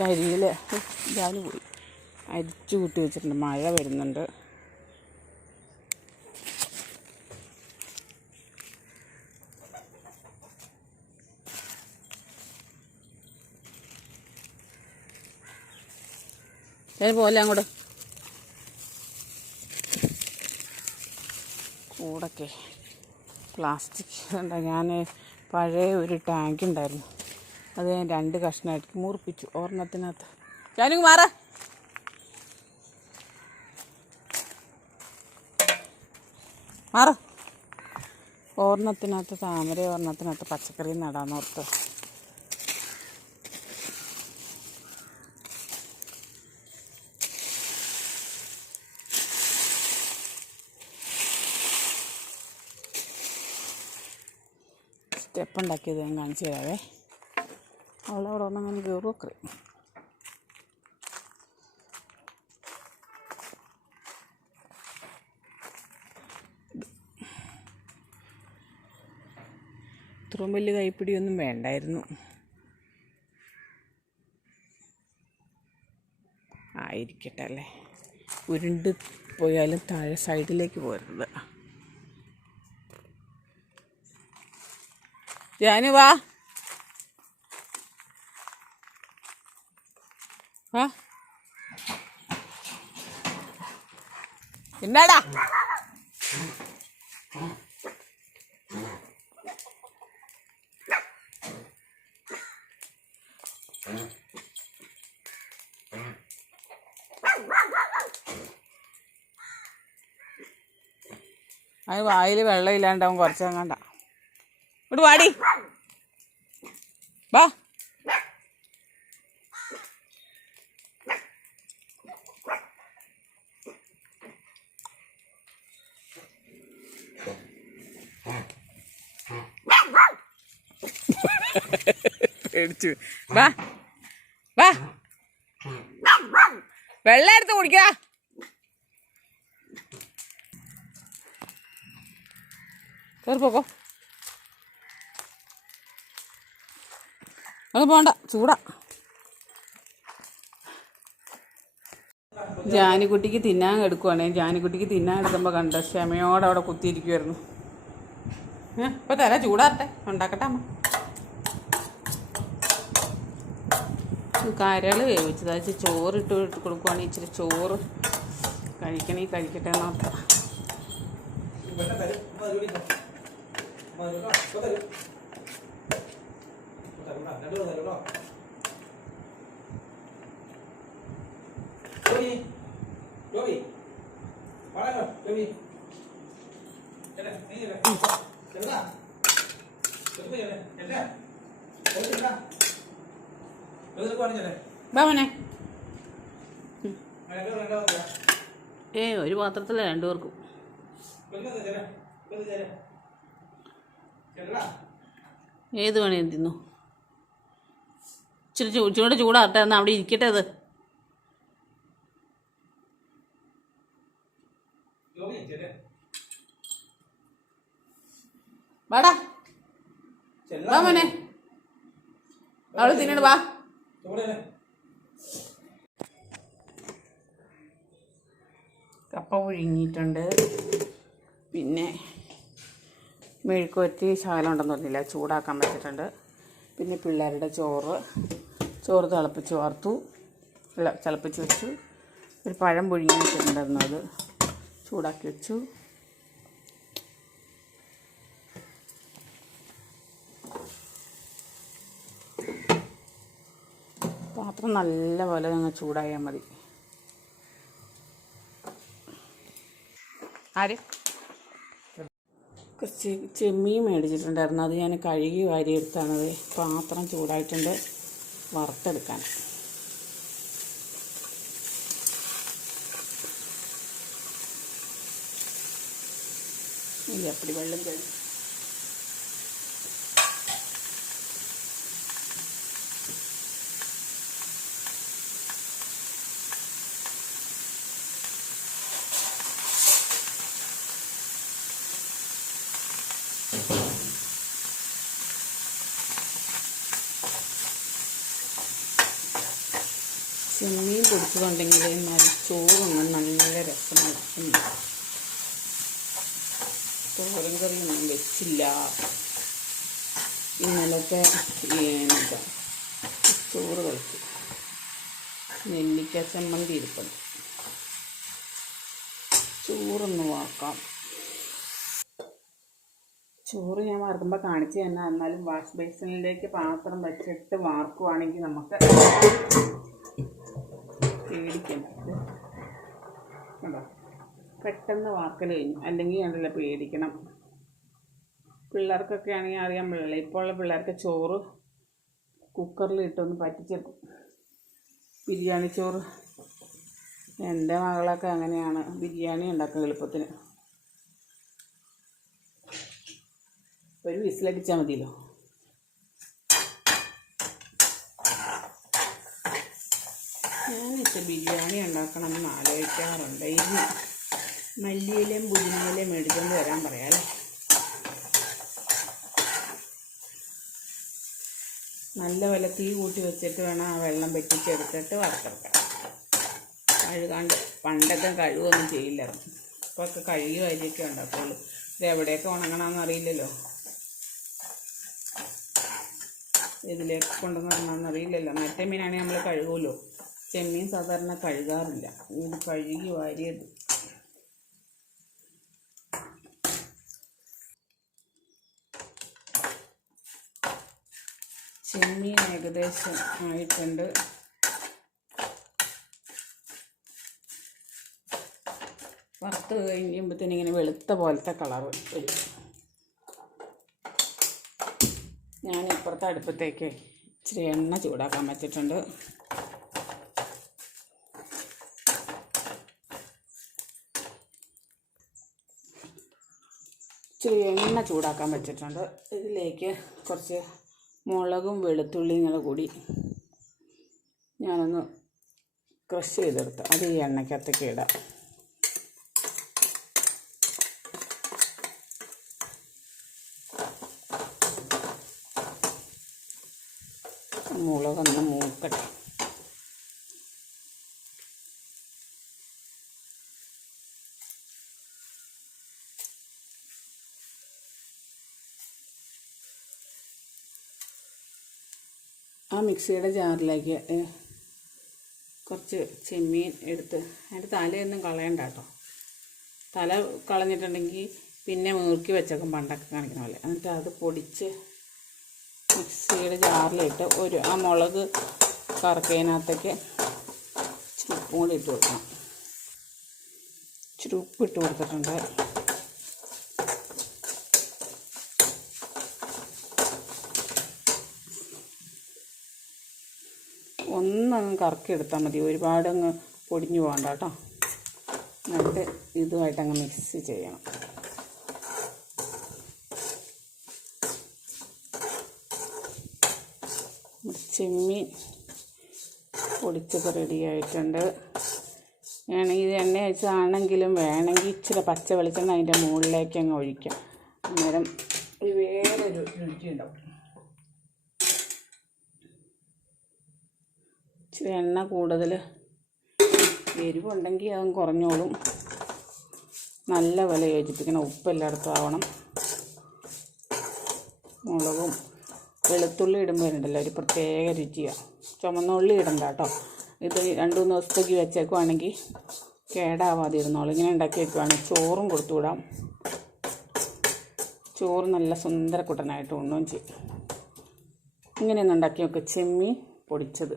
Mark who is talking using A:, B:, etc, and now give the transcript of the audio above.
A: കരിയിൽ ഇതാന് പോയി. അരിച്ചു കൂട്ടി വെച്ചിട്ടുണ്ട്. മഴ വരുന്നുണ്ട്. ഞാൻ പോലെ അങ്ങോട്ട്? കൂടൊക്കെ. പ്ലാസ്റ്റിക്. ഉണ്ട് ഞാൻ പഴയ ഒരു ടാങ്ക് ഉണ്ടായിരുന്നു. അത് ഞാൻ രണ്ട് കഷ്ണമായിട്ട് മുറിപ്പിച്ചു ഒരെണ്ണത്തിനകത്ത്. ഞാനും മാറ. മാറ. ഒരെണ്ണത്തിനകത്ത് താമര ഒരെണ്ണത്തിനകത്ത് പച്ചക്കറി നടാന്നോർത്ത് സ്റ്റെപ്പ് ഉണ്ടാക്കിയത് ഞാൻ കാണിച്ചു തരാവേ. അവളവിടെ ഒന്നങ്ങനെ കയറുമൊക്കെ ഇത്രയും വലിയ കൈപ്പിടിയൊന്നും വേണ്ടായിരുന്നു. ആയിരിക്കട്ടെ അല്ലേ? ഉരുണ്ട് പോയാലും താഴെ സൈഡിലേക്ക് പോരുന്നത് ജാനു വാ. എന്നാടാ അത് വായിൽ വെള്ളം ഇല്ലാണ്ടാവും കുറച്ചെങ്ങാണ്ട ഇങ്ങോട്ട് വാടി. വാ. പേടിച്ചു. വാ. വാ. വെള്ളം എടുത്ത് കുടിക്കാ. പോക്കോ. അത് പോണ്ട ചൂടാ. ജാനിക്കുട്ടിക്ക് തിന്നാൻ എടുക്കുവാണേ. ജാനിക്കുട്ടിക്ക് തിന്നാൻ എടുക്കുമ്പോൾ കണ്ട ക്ഷമയോടെ അവിടെ കുത്തിയിരിക്കുമായിരുന്നു ഏ ഇപ്പൊ തരാം ചൂടാറട്ടെ. ഉണ്ടാക്കട്ടെ അമ്മ. കരൾ വേവിച്ചത്. അത് ചോറ് ഇട്ട് കൊടുക്കുവാണെങ്കിൽ ഇച്ചിരി ചോറ് കഴിക്കണേ കഴിക്കട്ടെ എന്നോർത്താ വാ ഏ ഒരു പാത്രത്തില രണ്ടുപേർക്കും ഏത് വേണേ തിന്നു. ഇച്ചിരി ചൂട് ചൂടാട്ടെ എന്നാൽ അവിടെ ഇരിക്കട്ടെ അത്. വാടാ. വാ മോനെ. അവൾ തിന്നണ വാ. കപ്പ പുഴുങ്ങിയിട്ടുണ്ട്. പിന്നെ മെഴുക്കുവറ്റി ശകലം ഉണ്ടെന്ന് പറഞ്ഞില്ല ചൂടാക്കാൻ വെച്ചിട്ടുണ്ട്. പിന്നെ പിള്ളേരുടെ ചോറ്. ചോറ് തിളപ്പിച്ച് വാർത്തു. തിളപ്പിച്ച് വെച്ചു. ഒരു പഴം പുഴുങ്ങി വെച്ചിട്ടുണ്ടായിരുന്നു അത്. ചൂടാക്കി വെച്ചു. പാത്രം നല്ല പോലെ അങ്ങ് ചൂടായാൽ മതി. ആര്? കുറച്ച് ചെമ്മീൻ മേടിച്ചിട്ടുണ്ടായിരുന്നു. അത് ഞാൻ കഴുകി വാരിയെടുത്താണത് പാത്രം ചൂടായിട്ടുണ്ട്. വറുത്തെടുക്കാൻ. ഇല്ല അപ്പടി വെള്ളം കഴിഞ്ഞു ചെമ്മീൻ പൊടിച്ചതുണ്ടെങ്കിൽ ചോറൊന്നും നല്ല രസമാണ്. തോരൻ കറിയൊന്നും വെച്ചില്ല. ഇന്നലത്തെ ചോറ് കളിച്ചു നെല്ലിക്ക ചമ്മന്തി ഇരിപ്പുണ്ട്. ചോറൊന്ന് വാക്കാം. ചോറ് ഞാൻ വാർക്കുമ്പോൾ കാണിച്ചു തന്നെ. എന്നാലും വാഷ് ബേസിനിലേക്ക് പാത്രം വെച്ചിട്ട് വാർക്കുവാണെങ്കിൽ നമുക്ക് പേടിക്കണ്ട ഇത് കണ്ടോ? പെട്ടെന്ന് വാക്കൽ കഴിഞ്ഞു. അല്ലെങ്കിൽ കണ്ടല്ലോ പേടിക്കണം. പിള്ളേർക്കൊക്കെ ആണെങ്കിൽ അറിയാൻ പാടില്ല. ഇപ്പോൾ ഉള്ള പിള്ളേർക്ക് ചോറ് കുക്കറിൽ ഇട്ടൊന്ന് പറ്റിച്ചെടുക്കും. ബിരിയാണി ചോറ്. എന്റെ മകളൊക്കെ അങ്ങനെയാണ്. ബിരിയാണി ഉണ്ടാക്കുക എളുപ്പത്തിന്. ഒരു വിസിലടിച്ചാൽ മതിയല്ലോ? ഞാനിപ്പോൾ ബിരിയാണി ഉണ്ടാക്കണം എന്ന് ആലോചിക്കാറുണ്ട്. ഇനി മല്ലിയിലയും പുതിനയിലയും മേടിച്ചുകൊണ്ട് വരാൻ പറയാമല്ലേ നല്ല വില തീ കൂട്ടി വെച്ചിട്ട് വേണം ആ വെള്ളം വെട്ടിച്ചെടുത്തിട്ട് വറുത്തെടുക്കാം കഴുകാണ്ട് പണ്ടൊക്കെ കഴുകൊന്നും ചെയ്യില്ലായിരുന്നു ഇപ്പോൾ ഒക്കെ കഴുകി വരിയൊക്കെ ഉണ്ടാക്കുള്ളൂ. ഇത് എവിടെയൊക്കെ ഉണങ്ങണമെന്ന് അറിയില്ലല്ലോ. ഇതിലേക്ക് കൊണ്ടുവന്ന് അറിയില്ലല്ലോ. മറ്റേ മീനാണെങ്കിൽ നമ്മൾ കഴുകുമല്ലോ ചെമ്മീൻ സാധാരണ കഴുകാറില്ല. ഇത് കഴുകി വാരിയത്. ചെമ്മീൻ ഏകദേശം ആയിട്ടുണ്ട്. വറുത്ത് കഴിയുമ്പോഴത്തേന് ഇങ്ങനെ വെളുത്ത പോലത്തെ കളർ വരും. ഞാൻ ഇപ്പുറത്തെ അടുപ്പത്തേക്ക് ഇച്ചിരി എണ്ണ ചൂടാക്കാൻ വെച്ചിട്ടുണ്ട്. ഇച്ചിരി എണ്ണ ചൂടാക്കാൻ വെച്ചിട്ടുണ്ട്. ഇതിലേക്ക് കുറച്ച് മുളകും വെളുത്തുള്ളിയും കൂടെ കൂടി ഞാനൊന്ന് ക്രഷ് ചെയ്തെടുത്ത് അത് ഈ എണ്ണയ്ക്കകത്തേക്ക് ഇടാം. മുളകൊന്ന് ആ മിക്സിയുടെ ജാറിലേക്ക് കുറച്ച് ചെമ്മീൻ എടുത്ത് അതിന്റെ തലയൊന്നും കളയണ്ട കേട്ടോ. തല കളഞ്ഞിട്ടുണ്ടെങ്കിൽ പിന്നെ മുറുക്കി വെച്ചേക്കും പണ്ടൊക്കെ കാണിക്കുന്ന പോലെ. എന്നിട്ട് അത് പൊടിച്ച് മിക്സിയുടെ ജാറിലിട്ട് ഒരു ആ മുളക് കറക്കതിനകത്തേക്ക് ഇച്ചിരി ഉപ്പും കൂടി ഇട്ട് കൊടുക്കണം. ഇച്ചിരി ഉപ്പ് ഇട്ട് കൊടുത്തിട്ടുണ്ട്. ഒന്നങ്ങ് കറക്കി എടുത്താൽ മതി. ഒരുപാടങ്ങ് പൊടിഞ്ഞു പോകണ്ട കേട്ടോ എന്നിട്ട് ഇതുമായിട്ടങ്ങ് മിക്സ് ചെയ്യണം. ചെമ്മീൻ പൊടിച്ചത് റെഡിയായിട്ടുണ്ട് വേണമെങ്കിൽ ഇത് എണ്ണ വെച്ചാണെങ്കിലും വേണമെങ്കിൽ ഇച്ചിരി പച്ച വെളിച്ചെണ്ണ അതിന്റെ മുകളിലേക്ക് അങ്ങ് ഒഴിക്കാം. അന്നേരം ഒരു വേറൊരു രുചി ഇച്ചിരി എണ്ണ കൂടുതൽ എരിവുണ്ടെങ്കിൽ അതും കുറഞ്ഞോളും. നല്ല വില യോജിപ്പിക്കണം. ഉപ്പ് എല്ലായിടത്തും ആവണം. മുളകും വെളുത്തുള്ളി ഇടുമ്പോൾ ഉണ്ടല്ലോ ഒരു പ്രത്യേക രുചിയാണ് ചുമന്നുള്ളി ഇടണ്ട കേട്ടോ ഇത് രണ്ട് മൂന്ന് ദിവസത്തേക്ക് വെച്ചേക്കുവാണെങ്കിൽ കേടാവാതെ ഇരുന്നോളൂ ഇങ്ങനെ ഉണ്ടാക്കി വെക്കുവാണെങ്കിൽ ചോറും കൊടുത്തു വിടാം ചോറ് നല്ല സുന്ദരക്കുട്ടനായിട്ട് ഉണ്ണുകയും ചെയ്യും. ഇങ്ങനെയൊന്നും ഉണ്ടാക്കി നോക്കുക ചെമ്മീൻ പൊടിച്ചത്.